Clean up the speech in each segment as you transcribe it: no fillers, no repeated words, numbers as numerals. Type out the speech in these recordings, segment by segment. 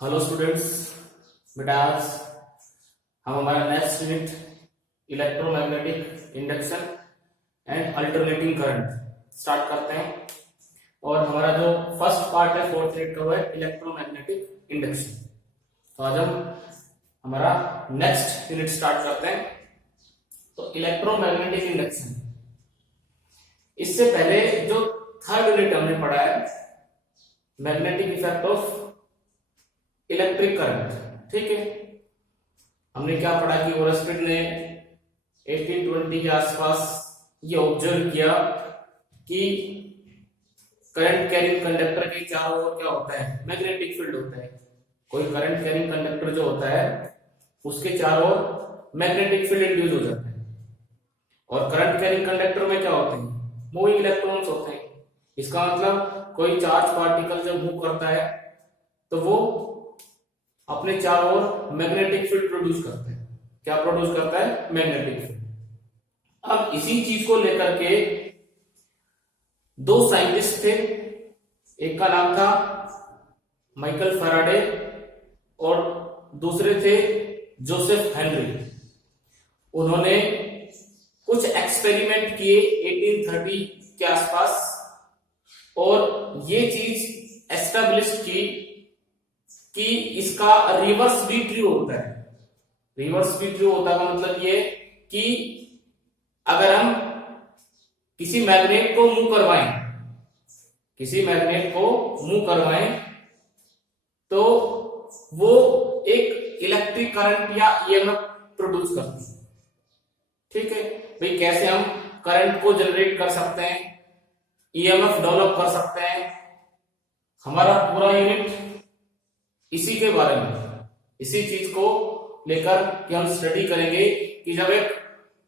Hello students, बेटा आज हम हमारा next unit electromagnetic induction and alternating current start करते हैं। और हमारा जो फर्स्ट पार्ट है फोर्थ यूनिट का वो है इलेक्ट्रोमैग्नेटिक इंडक्शन। तो आज हम हमारा नेक्स्ट यूनिट स्टार्ट करते हैं। तो इलेक्ट्रोमैग्नेटिक इंडक्शन, इससे पहले जो थर्ड यूनिट हमने पढ़ा है magnetic effect of electric current, ठीक है। हमने क्या पढ़ा कि ओरस्टेड ने 1820 के आसपास ये ऑब्जर्व किया कि करंट कैरिंग कंडक्टर के चारों ओर क्या होता है, मैग्नेटिक फील्ड होता है। कोई करंट कैरिंग कंडक्टर जो होता है उसके चारों ओर मैग्नेटिक फील्ड इंड्यूस हो जाता है। और करंट कैरिंग कंडक्टर में क्या होते हैं, मूविंग इलेक्ट्रॉन्स होते हैं। इसका मतलब कोई चार्ज पार्टिकल जब मूव करता है तो वो अपने चारों ओर मैग्नेटिक फील्ड प्रोड्यूस करता है। क्या प्रोड्यूस करता है? Magnetic field. अब इसी चीज को लेकर के दो साइंटिस्ट थे, एक का नाम था माइकल फैराडे और दूसरे थे जोसेफ हेनरी। उन्होंने कुछ एक्सपेरिमेंट किए 1830 के आसपास और ये चीज एस्टेब्लिश की कि इसका रिवर्स भी ट्रू होता है। रिवर्स भी ट्रू होता है का मतलब ये कि अगर हम किसी मैग्नेट को मूव करवाएं, किसी मैग्नेट को मूव करवाएं तो वो एक इलेक्ट्रिक करंट या ईएमएफ प्रोड्यूस करती है, ठीक है। भाई कैसे हम करंट को जनरेट कर सकते हैं, ईएमएफ डेवलप कर सकते हैं, हमारा पूरा यूनिट इसी के बारे में, इसी चीज को लेकर कि हम स्टडी करेंगे कि जब एक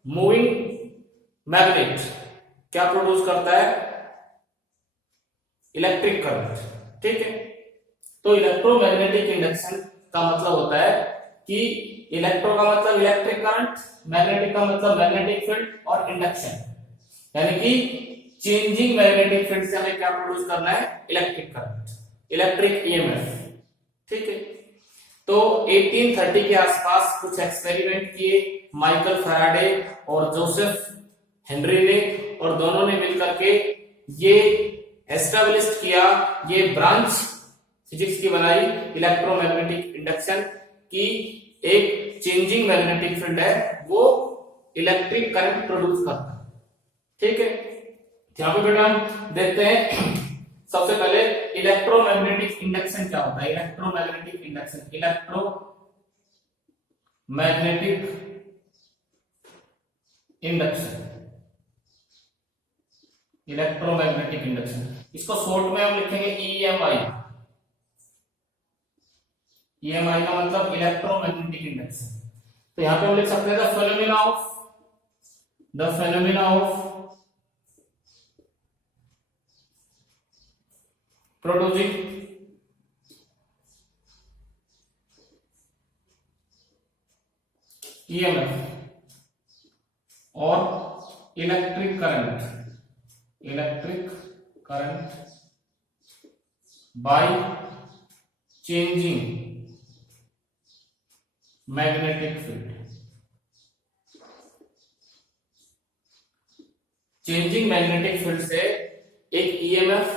मूविंग मैग्नेट क्या प्रोड्यूस करता है, इलेक्ट्रिक करंट, ठीक है। तो इलेक्ट्रोमैग्नेटिक इंडक्शन का मतलब होता है कि इलेक्ट्रो का मतलब इलेक्ट्रिक करंट, मैग्नेटिक का मतलब मैग्नेटिक फील्ड और इंडक्शन यानी कि चेंजिंग मैग्नेटिक फील्ड से हमें क्या प्रोड्यूस करना है, इलेक्ट्रिक करंट, इलेक्ट्रिक ईएमएफ, ठीक है। तो 1830 के आसपास कुछ एक्सपेरिमेंट किए माइकल फैराडे और जोसेफ हेनरी ने, और दोनों ने मिलकर के ये एस्टेब्लिश किया, ये ब्रांच फिजिक्स की बनाई इलेक्ट्रोमैग्नेटिक इंडक्शन की। एक चेंजिंग मैग्नेटिक फील्ड है वो इलेक्ट्रिक करंट प्रोड्यूस करता है, ठीक है। यहां पे बेटा हम देखते हैं सबसे पहले इलेक्ट्रोमैग्नेटिक इंडक्शन क्या होता है। Electromagnetic induction, electromagnetic induction, electromagnetic induction, इसको शॉर्ट में हम लिखेंगे ईएमआई। ईएमआई का मतलब इलेक्ट्रोमैग्नेटिक इंडक्शन। तो यहां पे हम लिख सकते हैं the phenomena of producing EMF और electric current by changing magnetic field. Changing magnetic field से एक ईएमएफ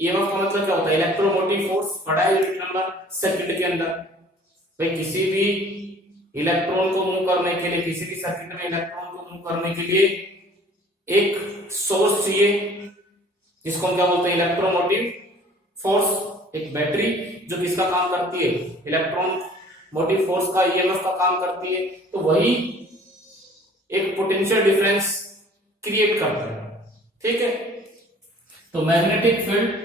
का मतलब क्या होता है, इलेक्ट्रोमोटिव फोर्स, पढ़ा है यूनिट नंबर सर्किट के अंदर। भाई किसी भी इलेक्ट्रॉन को मूव करने के लिए, किसी भी सर्किट में इलेक्ट्रॉन को मूव करने के लिए एक सोर्स चाहिए जिसको हम क्या बोलते हैं, इलेक्ट्रोमोटिव फोर्स। एक बैटरी जो किसका काम करती है, इलेक्ट्रॉन मोटिव फोर्स का, ईएमएफ का काम करती है। तो वही एक पोटेंशियल डिफरेंस क्रिएट करता है, ठीक है। तो magnetic field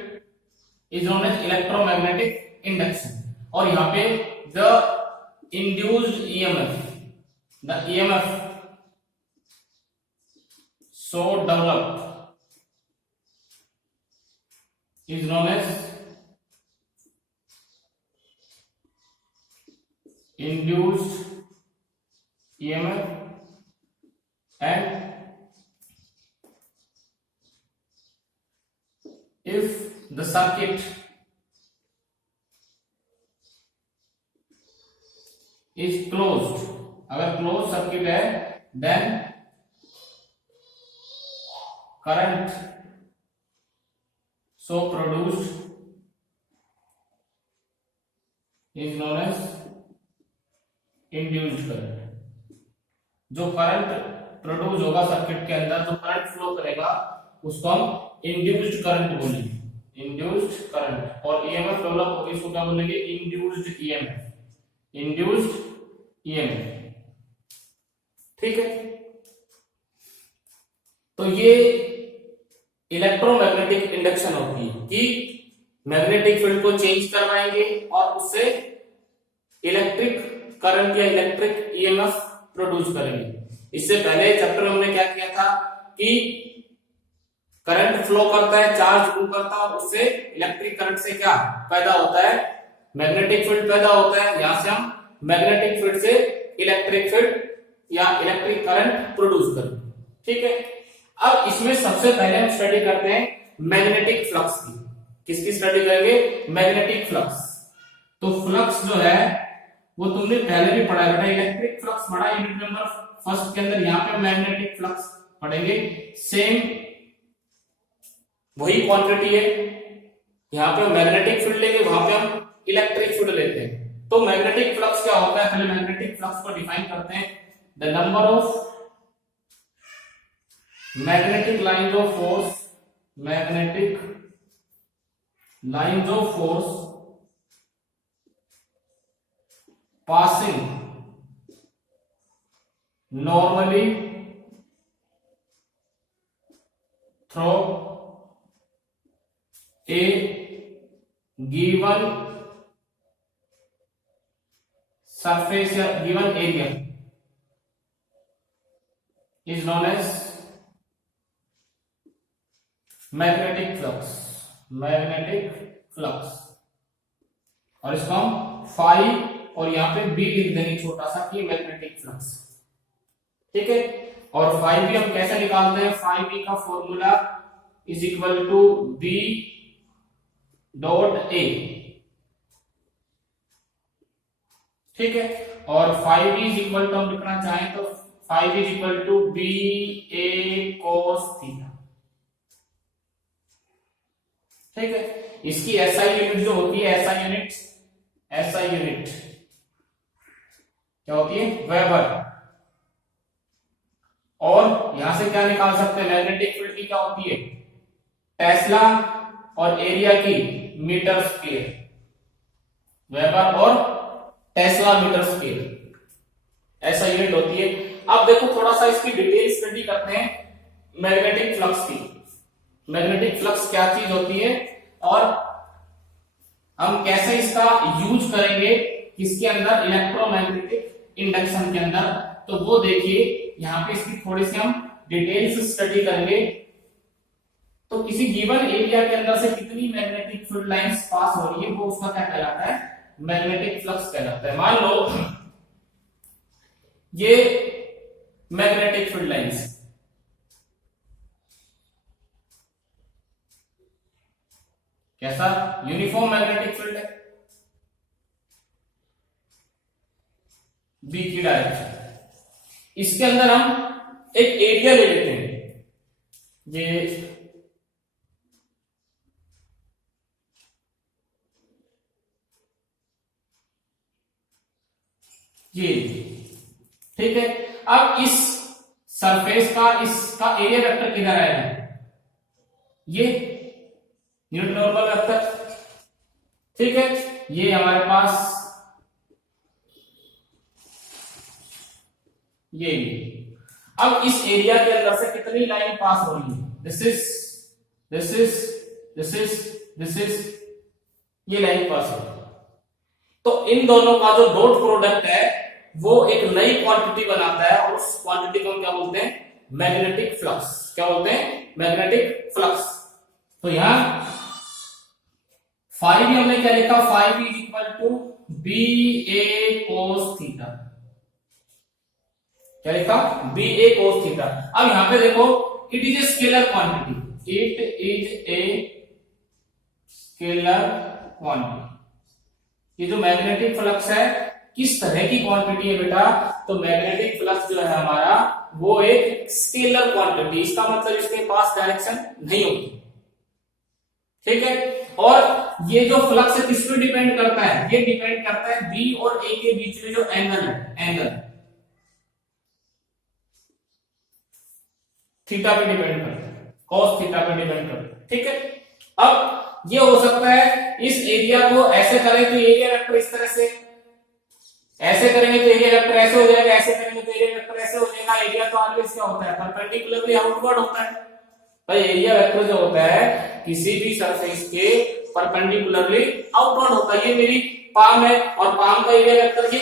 is known as electromagnetic induction. और यहां पे the induced EMF so developed is known as induced EMF and if the circuit is closed, अगर क्लोज सर्किट है then current so produced is known as induced current। जो current produce होगा circuit के अंदर, जो करंट फ्लो करेगा उसको हम इंड्यूस्ड करंट बोलेंगे, इंड्यूस्ड करंट। और ईएमएफ डेवलप होगी, इसको क्या बोलेंगे, इंड्यूस्ड ईएमएफ, इंड्यूस्ड ईएमएफ। ठीक है, तो ये इलेक्ट्रोमैग्नेटिक इंडक्शन होती है कि मैग्नेटिक फील्ड को चेंज करवाएंगे और उससे इलेक्ट्रिक करंट या इलेक्ट्रिक ईएमएफ प्रोड्यूस करेंगे। इससे पहले चैप्टर में हमने क्या किया था कि करंट फ्लो करता है, चार्ज मूव करता है और उससे इलेक्ट्रिक करंट से क्या पैदा होता है, मैग्नेटिक फील्ड पैदा होता है। यहां से हम मैग्नेटिक फील्ड से इलेक्ट्रिक फील्ड या इलेक्ट्रिक करंट प्रोड्यूस करेंगे। ठीक है, अब इसमें सबसे पहले हम स्टडी करते हैं मैग्नेटिक फ्लक्स की। किसकी स्टडी करेंगे, मैग्नेटिक फ्लक्स। तो फ्लक्स जो है वो तुमने पहले भी पढ़ा है बेटा, इलेक्ट्रिक फ्लक्स पढ़ा यूनिट नंबर फर्स्ट के अंदर, यहाँ पे मैग्नेटिक फ्लक्स पढ़ेंगे। सेम वही क्वांटिटी है, यहाँ पे मैग्नेटिक फील्ड लेंगे, वहां पे हम इलेक्ट्रिक फील्ड लेते हैं। तो मैग्नेटिक फ्लक्स क्या होता है, पहले मैग्नेटिक फ्लक्स को डिफाइन करते हैं। The number of magnetic lines of force, magnetic lines of force passing normally through a given surface या given area is known as magnetic flux, magnetic flux। और इसको हम फाई और यहाँ पे बी लिख देंगे छोटा सा कि मैग्नेटिक फ्लक्स। ठीक है, और फाई बी हम कैसे निकालते हैं, फाई बी का formula is equal to B dot A. ठीक है, और phi B is equal to हम लिखना चाहें तो phi B is equal to B A cos theta. ठीक है, इसकी एसआई यूनिट जो होती है, एसआई यूनिट, एसआई यूनिट क्या होती है, वेबर। और यहां से क्या निकाल सकते हैं, मैग्नेटिक फील्ड की क्या होती है, टेस्ला, और एरिया की मीटर स्क्वायर, वेबर और टेस्ला मीटर स्क्वायर, ऐसा यूनिट होती है। अब देखो थोड़ा सा इसकी डिटेल स्टडी करते हैं मैग्नेटिक फ्लक्स की। मैग्नेटिक फ्लक्स क्या चीज होती है और हम कैसे इसका यूज करेंगे किसके अंदर, इलेक्ट्रोमैग्नेटिक इंडक्शन के अंदर। तो वो देखिए यहाँ पे इसकी थोड़ी सी हम डिटेल से स्टडी करेंगे। तो किसी गिवन एरिया के अंदर से कितनी मैग्नेटिक फील्ड लाइंस पास हो रही है, वो उसका क्या कहलाता है, मैग्नेटिक फ्लक्स कहलाता है। मान लो ये मैग्नेटिक फील्ड लाइंस, कैसा, यूनिफॉर्म मैग्नेटिक फील्ड है, बी की डायरेक्शन। इसके अंदर हम एक एरिया ले लेते हैं, ये ठीक है। अब इस सरफेस का इसका एरिया वेक्टर किधर आएगा, ये यूनिट नॉर्मल वेक्टर। ठीक है, ये हमारे पास ये। अब इस एरिया के अंदर से कितनी लाइन पास हो रही है, this is this is this is this is, ये लाइन पास हो रही है। तो इन दोनों का जो डॉट प्रोडक्ट है वो एक नई क्वांटिटी बनाता है और उस क्वांटिटी को हम क्या बोलते हैं, मैग्नेटिक फ्लक्स। क्या बोलते हैं, मैग्नेटिक फ्लक्स। तो यहां फाई भी हमने क्या लिखा, phi B is equal to B A cos theta. क्या लिखा, बी ए कोस थीटा। अब यहां पे देखो, it is a scalar quantity, it is a scalar quantity. ये जो मैग्नेटिक फ्लक्स है किस तरह की क्वांटिटी है बेटा, तो मैग्नेटिक फ्लक्स जो है हमारा वो एक स्केलर क्वांटिटी, इसका मतलब इसके पास डायरेक्शन नहीं होगी, ठीक है। और ये जो फ्लक्स है किस पे डिपेंड करता है, ये डिपेंड करता है बी और ए के बीच में जो एंगल है, एंगल थीटा पे डिपेंड करता है, कॉस थीटा पे डिपेंड करता है, ठीक है। अब ये हो सकता है इस एरिया को ऐसे करें तो एरिया वेक्टर इस तरह से, ऐसे करेंगे तो एरिया वेक्टर ऐसे हो जाएगा, ऐसे करेंगे तो एरिया वेक्टर ऐसे हो जाएगा। एरिया तो ऑलवेज क्या होता है, परपेंडिकुलरली आउटवर्ड होता है। भाई एरिया वेक्टर जो होता है किसी भी सरफेस के परपेंडिकुलरली आउटवर्ड होता है। ये मेरी पाम है और पाम का एरिया वेक्टर ये,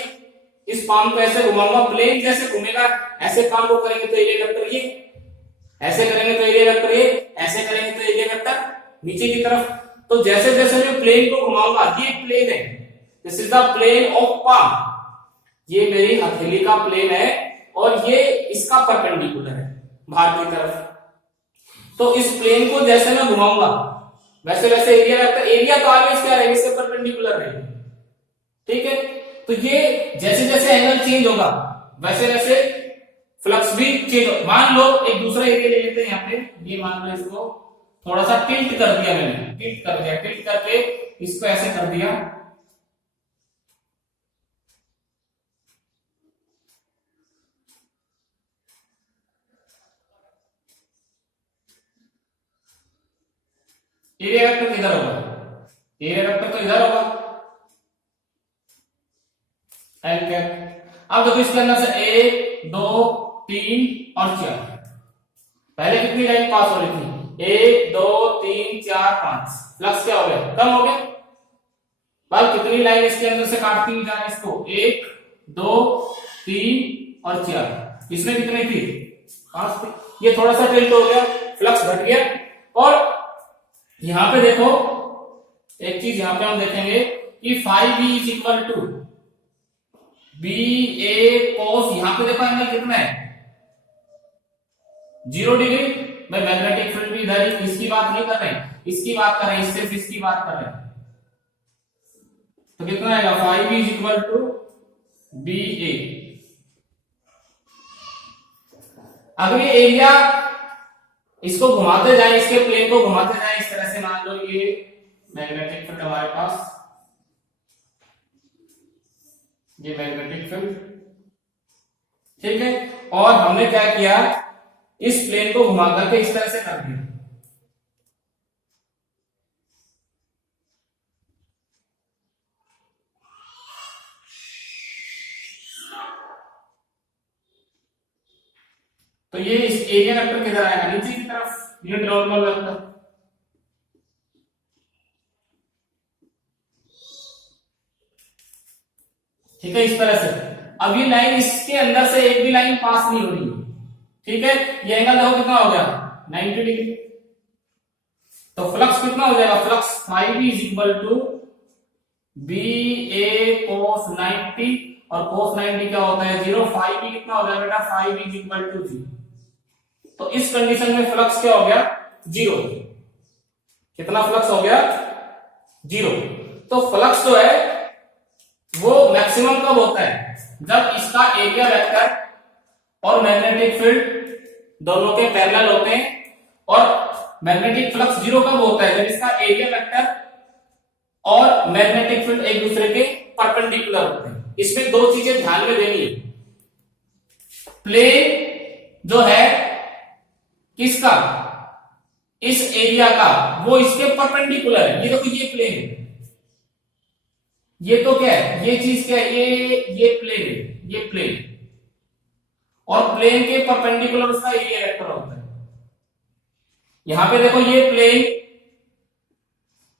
इस पाम को ऐसे घुमाऊंगा, प्लेन जैसे घूमेगा, ऐसे पाम को करेंगे तो एरिया वेक्टर ये, ऐसे करेंगे तो एरिया वेक्टर ये, ऐसे करेंगे तो एरिया वेक्टर नीचे की तरफ। तो जैसे जैसे मैं प्लेन को घुमाऊंगा, ये प्लेन है, this is the plane of palm, ये मेरी हथेली का प्लेन है और ये इसका परपेंडिकुलर है बाहर की तरफ। तो इस प्लेन को जैसे मैं घुमाऊंगा वैसे वैसे एरिया वेक्टर, एरिया तो ऑलवेज क्या रहेगा, इसके परपेंडिकुलर रहेगा, ठीक है। तो ये जैसे जैसे एंगल चेंज होगा वैसे वैसे फ्लक्स भी चेंज हो। मान लो एक दूसरा एरिया ले लेते हैं यहाँ पे, ये मान लो इसको थोड़ा सा टिल्ट कर दिया मैंने, टिल्ट कर दिया, टिल्ट करके इसको ऐसे कर दिया, एरिया वेक्टर किधर होगा, एरिया वेक्टर तो इधर होगा, एल कैप। अब देखो इसके अंदर से 1 2 3 और 4, पहले कितनी लाइन पास हो रही थी, 1 2 3 4 5, फ्लक्स क्या हो गया, कम हो गया। भाई कितनी लाइन इसके अंदर से काटती हुई जा रही है इसको, 1 2 3 और 4, इसमें कितनी थी, 5 थी। ये थोड़ा सा टिल्ट हो गया, फ्लक्स घट गया। और यहां पे देखो एक चीज यहां पे हम देखेंगे कि phi B is equal to B A cos, यहां पे देखो एंगल कितना है, 0 डिग्री। मैं मैग्नेटिक फील्ड भी इधर ही, इसकी बात नहीं कर रहे हैं, इसकी बात कर रहे हैं, सिर्फ इसकी बात कर रहे हैं। तो कितना आएगा, phi B is equal to B A. अगर ये एरिया इसको घुमाते जाए, इसके प्लेन को घुमाते जाए इस तरह से, मान लो ये मैग्नेटिक फील्ड हमारे पास, ये मैग्नेटिक फील्ड, ठीक है। और हमने क्या किया, इस प्लेन को घुमा करके इस तरह से कर दिया, तो ये इस एरिया वेक्टर किधर आएगा, नीचे की तरफ, ये नॉर्मल वेक्टर, ठीक है, इस तरह से। अब ये लाइन इसके अंदर से एक भी लाइन पास नहीं हो रही है, ठीक है। ये एंगल देखो कितना हो गया, 90 डिग्री। तो फ्लक्स कितना हो जाएगा, flux phi B is equal to B A cos 90, और कोस 90 क्या होता है, 0। फाई बी कितना हो गया बेटा, phi B is equal to 0। तो इस कंडीशन में फ्लक्स क्या हो गया, 0। कितना फ्लक्स हो गया, 0। तो फ्लक्स जो है वो मैक्सिमम कब होता है, जब इसका एरिया वेक्टर और मैग्नेटिक फील्ड दोनों के पैरेलल होते हैं। और मैग्नेटिक फ्लक्स 0 कब होता है, जब इसका एरिया वेक्टर और मैग्नेटिक फील्ड एक दूसरे के परपेंडिकुलर होते हैं। इसमें दो चीजें ध्यान में देनी है, प्लेन जो है किसका, इस एरिया का, वो इसके परपेंडिकुलर है। ये देखो ये प्लेन है, ये तो क्या है, ये चीज क्या है, ये प्लेन है, ये प्लेन, और प्लेन के परपेंडिकुलर उसका एरिया वेक्टर होता है। यहां पे देखो ये प्लेन,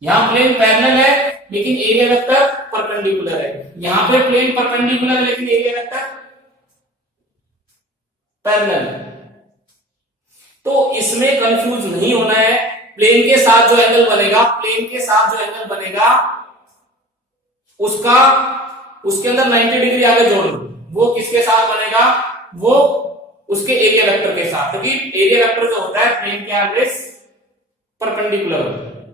यहां प्लेन पैरेलल है लेकिन एरिया वेक्टर परपेंडिकुलर है, यहां पे प्लेन परपेंडिकुलर है लेकिन एरिया वेक्टर पैरेलल है। तो इसमें कंफ्यूज नहीं होना है, प्लेन के साथ जो एंगल बनेगा, प्लेन के साथ जो एंगल बनेगा उसका, उसके अंदर 90 डिग्री आगे जोड़ लो, वो किसके साथ बनेगा, वो उसके एरिया वेक्टर के साथ, क्योंकि एरिया वेक्टर जो होता है प्लेन के ऑलवेज परपेंडिकुलर होता है,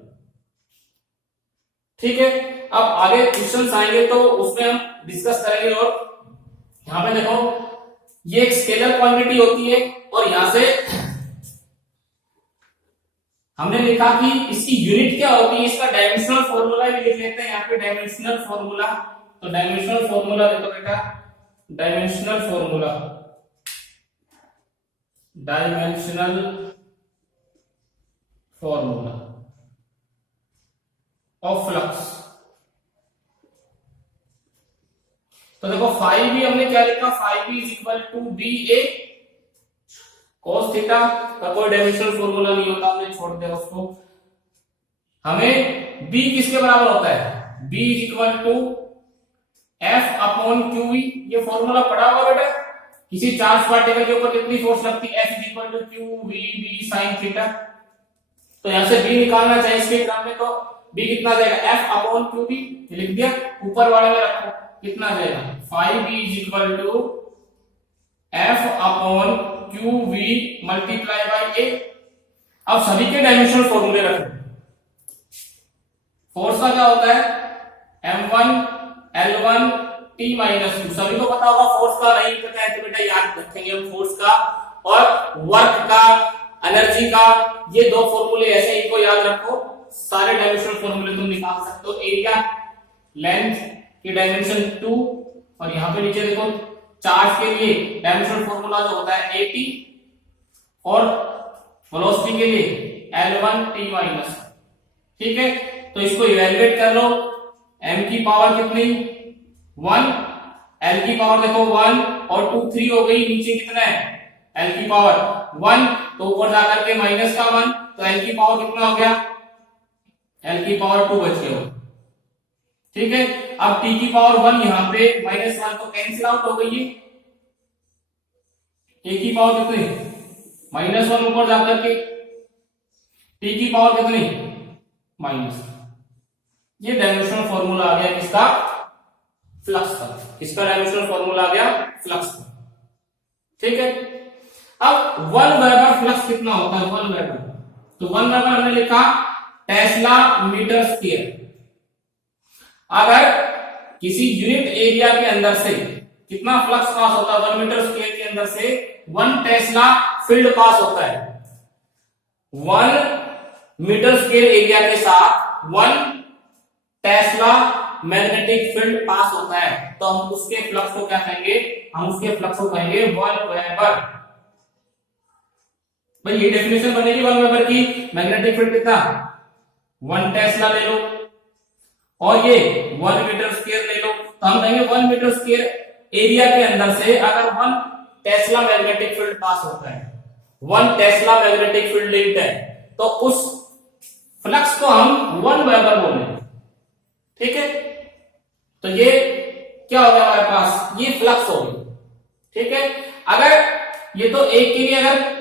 ठीक है। अब आगे क्वेश्चंस आएंगे तो उसमें हम डिस्कस करेंगे। और यहाँ पे देखो ये एक स्केलर क्वांटिटी होती है और यहां से हमने लिखा कि इसकी यूनिट क्या होती है, इसका डायमेंशनल फॉर्मूला भी लिख लेते हैं यहाँ पे, डायमेंशनल फॉर्मूला। तो डायमेंशनल फॉर्मूला देखो बेटा, dimensional formula, dimensional formula of flux. तो देखो फाई भी हमने क्या लिखा, phi B is equal to B A cos theta का कोई डायमेंशनल फॉर्मूला नहीं होता, हमने छोड़ दिया उसको। हमें b किसके बराबर होता है, b is equal to F upon Q V. ये फॉर्मूला पढ़ा होगा बेटा, किसी चार्ज पार्टिकल के ऊपर कितनी फोर्स लगती है, F is equal to Q V B sine theta. तो यहां से b निकालना चाहिए इसके एग्जाम में, तो b कितना आ जाएगा, f अपॉन क्यू वी लिख दिया, ऊपर वाले में रखो, कितना आ जाएगा, phi B is equal to F upon Q V multiply by A. अब सभी के डायमेंशनल फॉर्मूले रखो। फोर्स का क्या होता है, m1 L1 T minus two, सभी को पता होगा। फोर्स का नहीं पता है तो बेटा याद रखेंगे हम फोर्स का, और वर्क का, एनर्जी का, ये दो फॉर्मूले ऐसे इनको याद रखो। सारे डायमेंशनल फॉर्मूले तुम निकाल सकते हो। एरिया लेंथ की डायमेंशन 2, और यहां पे नीचे देखो चार्ज के लिए डायमेंशनल फॉर्मूला जो होता है AT, और वेलोसिटी के लिए L1 T माइनस। ठीक है, तो इसको इवैल्यूएट कर लो। m की पावर कितनी, 1, l की पावर देखो 1 और 2 3 हो गई, नीचे कितना है, l की पावर 1, तो ऊपर जाकर के माइनस का 1, तो l की पावर कितना हो गया, l की पावर 2 बच गया। ठीक है, अब t की पावर 1 यहां पे -1 तो कैंसिल आउट हो गई है। a की पावर कितनी, -1 ऊपर जाकर के, t की पावर कितनी, माइनस। ये डायमेंशनल फॉर्मूला आ गया किसका, फ्लक्स का। किसका डायमेंशनल फॉर्मूला आ गया, फ्लक्स का। ठीक है, अब 1 वेबर फ्लक्स कितना होता है, 1 वेबर। तो 1 वेबर हमने लिखा टेस्ला मीटर स्क्वायर। अगर किसी यूनिट एरिया के अंदर से कितना फ्लक्स पास होता है, 1 मीटर स्क्वायर के अंदर से 1 टेस्ला फील्ड पास होता है। 1 मीटर स्क्वायर एरिया के साथ 1 टेस्ला मैग्नेटिक फील्ड पास होता है, तो हम उसके फ्लक्स को क्या कहेंगे, हम उसके फ्लक्स को कहेंगे 1 वेबर। भाई ये डेफिनेशन बनेगी 1 वेबर की, मैग्नेटिक फील्ड कितना, 1 टेस्ला ले लो, और ये 1 मीटर स्क्वायर ले लो, तो हम कहेंगे 1 मीटर स्क्वायर एरिया के अंदर से अगर 1 टेस्ला मैग्नेटिक फील्ड पास होता है, 1 टेस्ला मैग्नेटिक फील्ड लिंक्ड है, तो उस फ्लक्स को हम 1 वेबर बोलेंगे। ठीक है, तो ये क्या हो गया हमारे पास, ये फ्लक्स हो गई। ठीक है, अगर ये तो एक के लिए अगर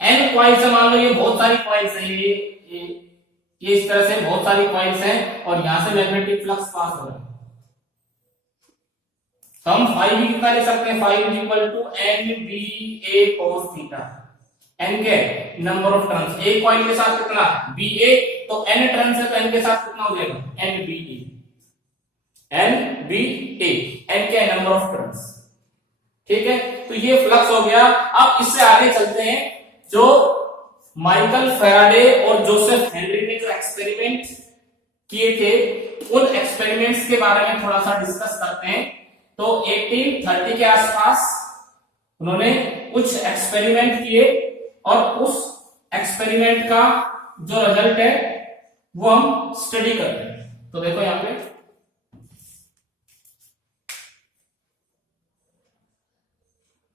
n कॉइल्स है, मान लो ये बहुत सारी कॉइल्स है, ये इस तरह से बहुत सारी कॉइल्स हैं, और यहां से मैग्नेटिक फ्लक्स पास हो रहा है, तो हम फाई भी कितना ले सकते हैं, phi is equal to NBA cos theta. n के नंबर ऑफ टर्न्स, एक कॉइल के साथ कितना BA, तो n टर्न्स है तो n के साथ कितना हो जाएगा, NBA, n के नंबर ऑफ टर्न्स। ठीक है, तो ये फ्लक्स हो गया। अब इससे आगे चलते हैं, जो माइकल फैराडे और जोसेफ हेनरी ने जो एक्सपेरिमेंट किए थे, उन एक्सपेरिमेंट्स के बारे में थोड़ा सा डिस्कस करते हैं। तो 1830 के आसपास उन्होंने कुछ एक्सपेरिमेंट किए, और उस एक्सपेरिमेंट का जो रिजल्ट है वो हम स्टडी करते हैं। तो देखो यहां पे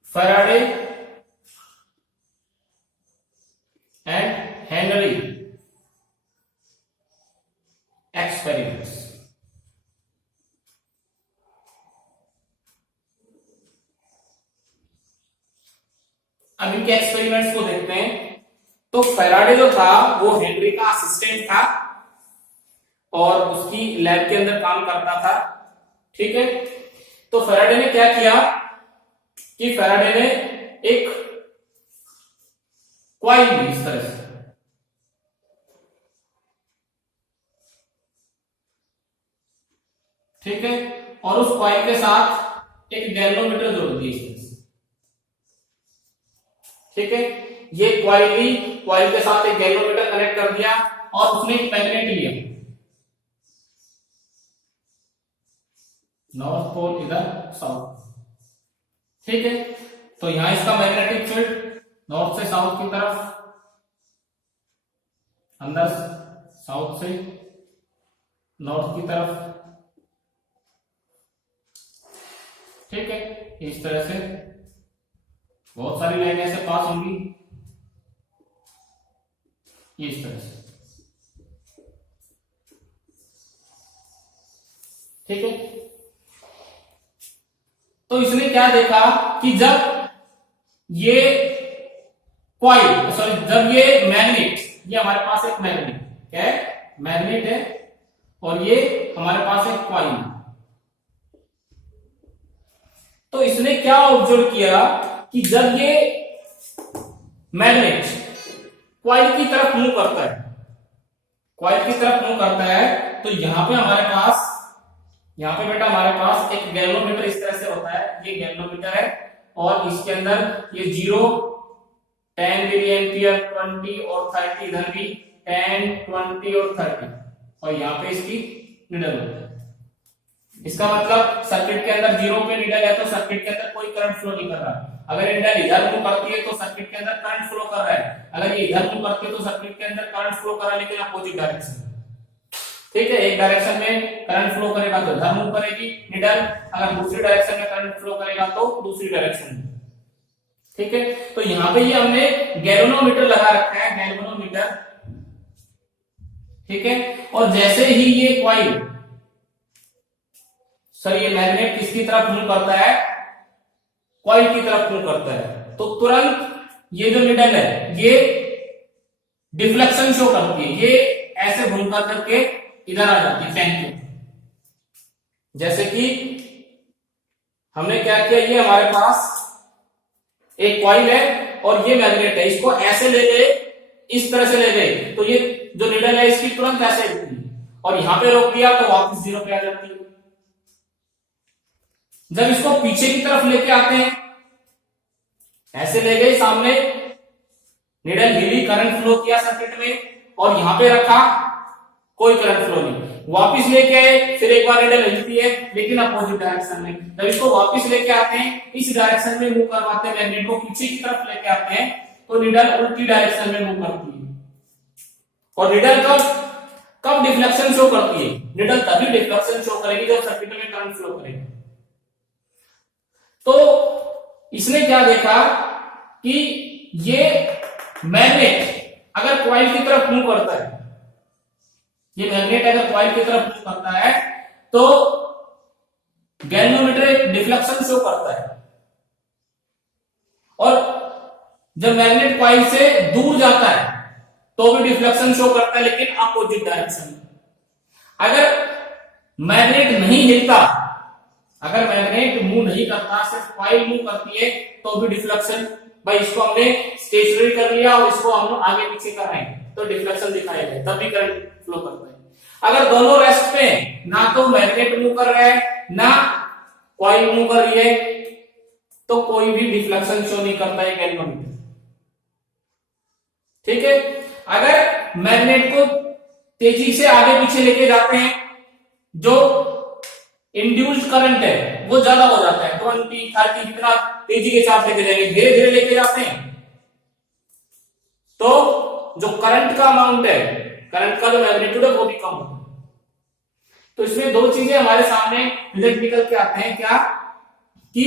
फैराडे एंड हेनरी एक्सपेरिमेंट्स। अब इनके एक्सपेरिमेंट्स को देखते हैं। तो फैराडे जो था वो हेनरी का असिस्टेंट था और उसकी लैब के अंदर काम करता था। ठीक है, तो फैराडे ने क्या किया कि फैराडे ने एक कॉइल ली इस तरह से, ठीक है, और उस कॉइल के साथ एक गैल्वेनोमीटर जोड़ दिए। ठीक है, ये कॉइल के साथ एक गैल्वेनोमीटर कनेक्ट कर दिया और उसने एक मैग्नेट लिया, नॉर्थ पोल इधर साउथ। ठीक है, तो यहां इसका मैग्नेटिक फील्ड नॉर्थ से साउथ की तरफ, अंदर साउथ से नॉर्थ की तरफ। ठीक है, इस तरह से बहुत सारी लाइनें ऐसे पास होंगी, इस तरह से। ठीक है, तो इसने क्या देखा कि जब ये कॉइल जब ये मैग्नेट, ये हमारे पास एक मैग्नेट क्या है, मैग्नेट है, और ये हमारे पास एक कॉइल। तो इसने क्या ऑब्जर्व किया कि जब ये मैग्नेट कॉइल की तरफ मूव करता है, कॉइल की तरफ मूव करता है, तो यहां पे हमारे पास, यहां पे बेटा हमारे पास एक गैल्वेनोमीटर इस तरह से होता है, ये गैल्वेनोमीटर है, और इसके अंदर ये 0, 10 मिली एम्पियर, 20 और 30, इधर भी 10, 20 और 30, और यहाँ पे इसकी नीडल होता है। इसका मतलब सर्किट के अंदर 0 पे नीडल है, तो सर्किट के अंदर कोई करंट फ्लो नहीं कर रहा। अगर नीडल इधर मूव करती है तो सर्किट के अंदर करंट फ्लो कर रहा है, अगर ये इधर मूव करती है तो सर्किट के अंदर करंट फ्लो कर रहा है, लेकिन अपोजिट डायरेक्शन। ठीक है, एक डायरेक्शन में करंट फ्लो करेगा तो इधर मूव करेगी नीडल, अगर दूसरी डायरेक्शन में करंट फ्लो करेगा तो दूसरी डायरेक्शन में। ठीक है, तो यहां पे ये हमने गैल्वेनोमीटर लगा रखा है, गैल्वेनोमीटर। ठीक है, और जैसे ही ये कॉइल, ये मैग्नेट किसकी तरफ मूव करता है, कॉइल की तरफ मूव करता है, तो तुरंत ये जो नीडल है ये डिफ्लेक्शन शो करती है, ये ऐसे घूम करके इधर आ जाती है, थैंक यू। जैसे कि हमने क्या किया, ये हमारे पास एक कॉइल है और ये मैग्नेट है, इसको ऐसे ले गए, इस तरह से ले गए, तो ये जो नीडल है इसकी तुरंत ऐसे घूमती है, और यहां पे रोक दिया तो वापस 0 पे आ जाती है। जब इसको पीछे की तरफ लेके आते हैं, ऐसे ले गए सामने, नीडल हिली, करंट फ्लो किया सर्किट में, और यहां पे रखा, कोई करंट फ्लो नहीं, वापस लेके आए, फिर एक बार नीडल हिलती है लेकिन अपोजिट डायरेक्शन में। जब इसको वापस लेके आते हैं, इस डायरेक्शन में मूव करवाते हैं, मैग्नेट को पीछे की तरफ लेके आते हैं, तो नीडल उल्टी डायरेक्शन में मूव करती है। और नीडल कब डिफ्लेक्शन शो करती है, नीडल तभी डिफ्लेक्शन शो करेगी जब सर्किट में करंट फ्लो करेगी। तो इसने क्या देखा कि ये मैग्नेट अगर कॉइल की तरफ मूव करता है, ये मैग्नेट अगर कॉइल की तरफ मूव करता है, तो गैल्वेनोमीटर एक डिफ्लेक्शन शो करता है, और जब मैग्नेट कॉइल से दूर जाता है तो भी डिफ्लेक्शन शो करता है, लेकिन अपोजिट डायरेक्शन में। अगर मैग्नेट नहीं हिलता, अगर मैग्नेट मूव नहीं करता, सिर्फ कॉइल मूव करती है, तो भी डिफ्लेक्शन, भाई इसको हमने स्टेशनरी कर लिया और इसको हम आगे पीछे कर रहे हैं तो डिफ्लेक्शन दिखाएगा, तभी करंट फ्लो करता है। अगर दोनों रेस्ट पे, ना तो मैग्नेट मूव कर रहा है ना कॉइल मूव कर रही है, तो कोई भी डिफ्लेक्शन शो नहीं करता है गैल्वेनोमीटर। ठीक है, अगर मैग्नेट को तेजी से आगे पीछे लेके जाते हैं, जो इंड्यूस्ड करंट है वो ज्यादा हो जाता है, 20, 30, जितना तेजी के साथ लेके जाएंगे, धीरे धीरे लेके जाते हैं, तो जो करंट का अमाउंट है, करंट का जो मैग्नीट्यूड है वो भी कम होता है। तो इसमें दो चीजें हमारे सामने रिजल्ट निकल के आते हैं, क्या कि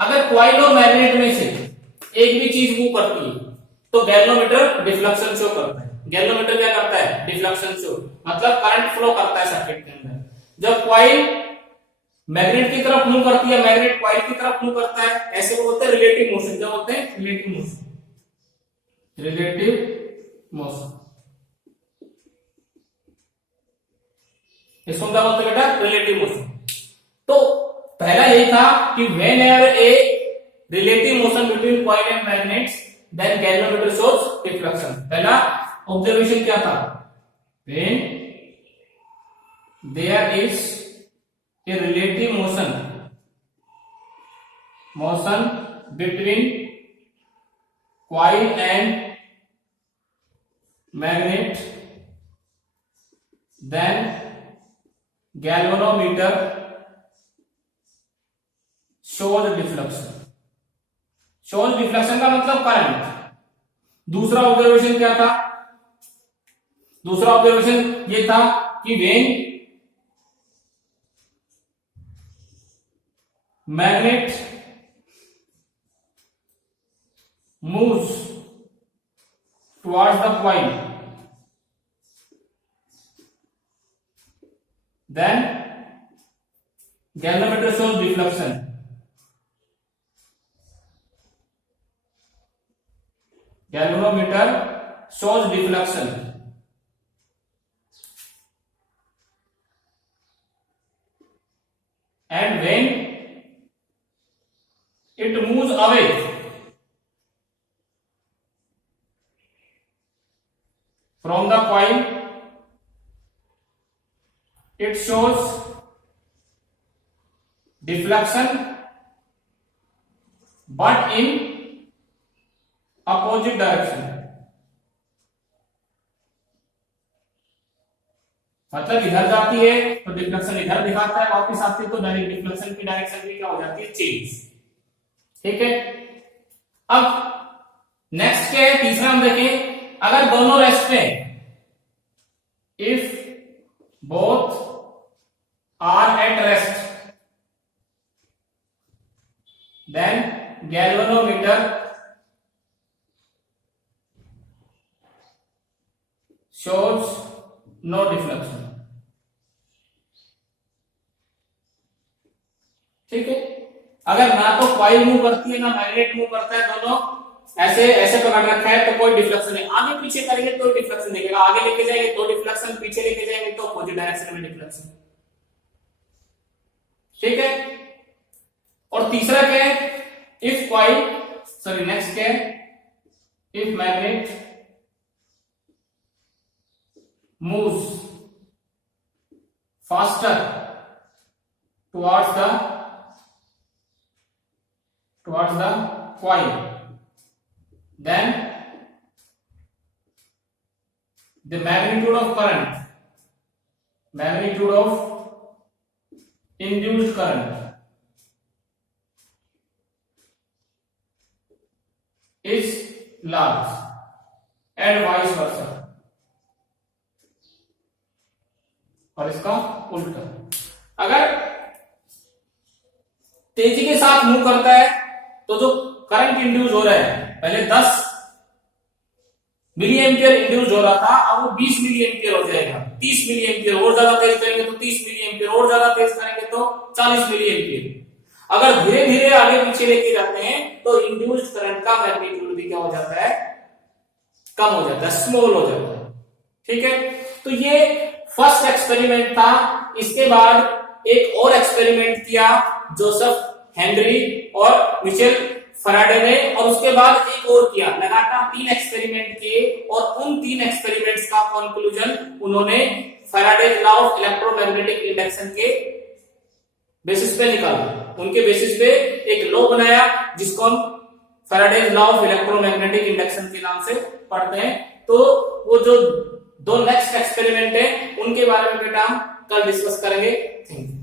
अगर कॉइल और मैग्नेट में से एक भी चीज मूव करती है तो गैल्वेनोमीटर डिफ्लेक्शन शो करता है। गैल्वेनोमीटर क्या करता है, डिफ्लेक्शन शो, मतलब करंट फ्लो करता है सर्किट के अंदर। जब कॉइल मैग्नेट की तरफ मूव करती है, मैग्नेट कॉइल की तरफ मूव करता है, ऐसे को बोलते हैं रिलेटिव मोशन। क्या बोलते हैं, रिलेटिव मोशन, रिलेटिव मोशन। इसको क्या बोलते हैं बेटा, रिलेटिव मोशन। तो पहला यही था कि whenever a relative motion between coil and magnets then galvanometer shows deflection. पहला ऑब्जर्वेशन क्या था, when there is a relative motion between coil and magnet, then galvanometer shows deflection. shows deflection का मतलब करंट. दूसरा observation क्या था? दूसरा observation ये था कि when magnet moves towards the coil, then galvanometer shows deflection. Galvanometer shows deflection. And when it moves away from the coil, it shows deflection but in opposite direction. मतलब इधर जाती है तो डिफ्लेक्शन इधर दिखाता है, वापस आती है तो डायरेक्ट डिफ्लेक्शन की डायरेक्शन भी क्या हो जाती है? चेंज. ठीक है. अब नेक्स्ट क्या है? तीसरा हम देखें, अगर दोनों रेस्ट पे, if both are at rest, then galvanometer shows no deflection. ठीक है. अगर ना तो कॉइल मूव करती है ना मैग्नेट मूव करता है, दोनों ऐसे ऐसे पकड़ रखा है तो कोई डिफ्लेक्शन नहीं. आगे पीछे करेंगे तो डिफ्लेक्शन दिखेगा, आगे लेके जाएंगे तो डिफ्लेक्शन, पीछे लेके जाएंगे तो अपोजिट डायरेक्शन में डिफ्लेक्शन. ठीक है. और तीसरा क्या है? इफ कॉइल, सॉरी नेक्स्ट क्या है? If magnet moves faster towards the coil, then the magnitude of induced current is large and vice versa. और इसका उल्टा, अगर तेजी के साथ मूव करता है तो जो करंट इंड्यूस हो रहा है, पहले 10 मिली एम्पियर इंड्यूस हो रहा था, अब वो 20 मिली एम्पियर हो जाएगा. 30 मिली एम्पियर और ज्यादा तेज करेंगे तो 30 मिली एम्पियर, और ज्यादा तेज करेंगे तो 40 मिली एम्पियर. अगर धीरे धीरे आगे पीछे लेके जाते हैं तो इंड्यूस्ड करंट का मैग्नीट्यूड भी क्या हो जाता है? कम हो जाता है, स्मॉल हो जाता है. ठीक है. तो ये फर्स्ट एक्सपेरिमेंट था. इसके बाद एक और एक्सपेरिमेंट किया जोसेफ हेनरी और मिचेल फैराडे ने, और उसके बाद एक और किया. लगातार 3 एक्सपेरिमेंट किए और उन 3 एक्सपेरिमेंट्स का कंक्लूजन उन्होंने Faraday's law of electromagnetic induction के बेसिस पे निकाला. उनके बेसिस पे एक लॉ बनाया जिसको हम Faraday's law of electromagnetic induction के नाम से पढ़ते हैं. तो वो जो 2 नेक्स्ट एक्सपेरिमेंट है उनके बारे में बेटा हम कल डिस्कस करेंगे. Thank you.